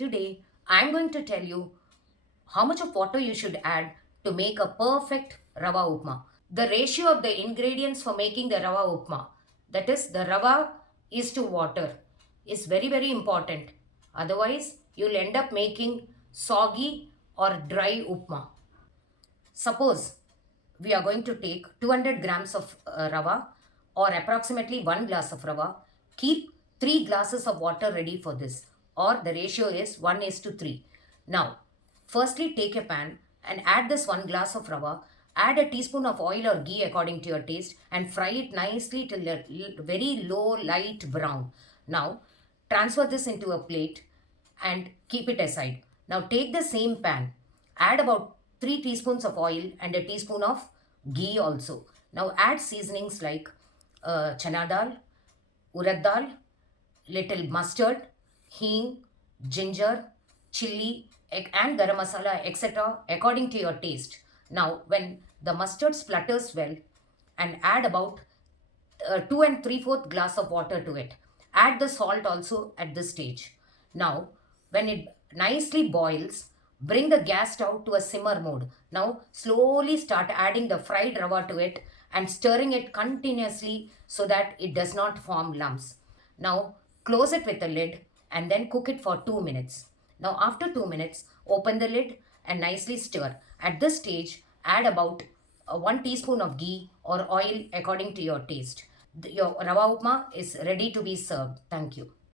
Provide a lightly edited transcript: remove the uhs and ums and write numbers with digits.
Today, I'm going to tell you how much of water you should add to make a perfect rava upma. The ratio of the ingredients for making the rava upma, that is the rava is to water, is very important. Otherwise, you'll end up making soggy or dry upma. Suppose we are going to take 200 grams of rava or approximately 1 glass of rava. Keep 3 glasses of water ready for this, or the ratio is 1 is to 3. Now, firstly take a pan and add this 1 glass of rava. Add a teaspoon of oil or ghee according to your taste and fry it nicely till a very low light brown. Now, transfer this into a plate and keep it aside. Now take the same pan, add about 3 teaspoons of oil and a teaspoon of ghee also. Now add seasonings like chana dal, urad dal, little mustard, hing, ginger, chili and garam masala, etc. according to your taste. Now when the mustard splutters well, and add about 2 and 3/4 glass of water to it. Add the salt also at this stage. Now, when it nicely boils, bring the gas stove to a simmer mode. Now, slowly start adding the fried rava to it and stirring it continuously so that it does not form lumps. Now, close it with a lid and then cook it for 2 minutes. Now, after 2 minutes, open the lid and nicely stir. At this stage, add about 1 teaspoon of ghee or oil according to your taste. Your rava upma is ready to be served. Thank you.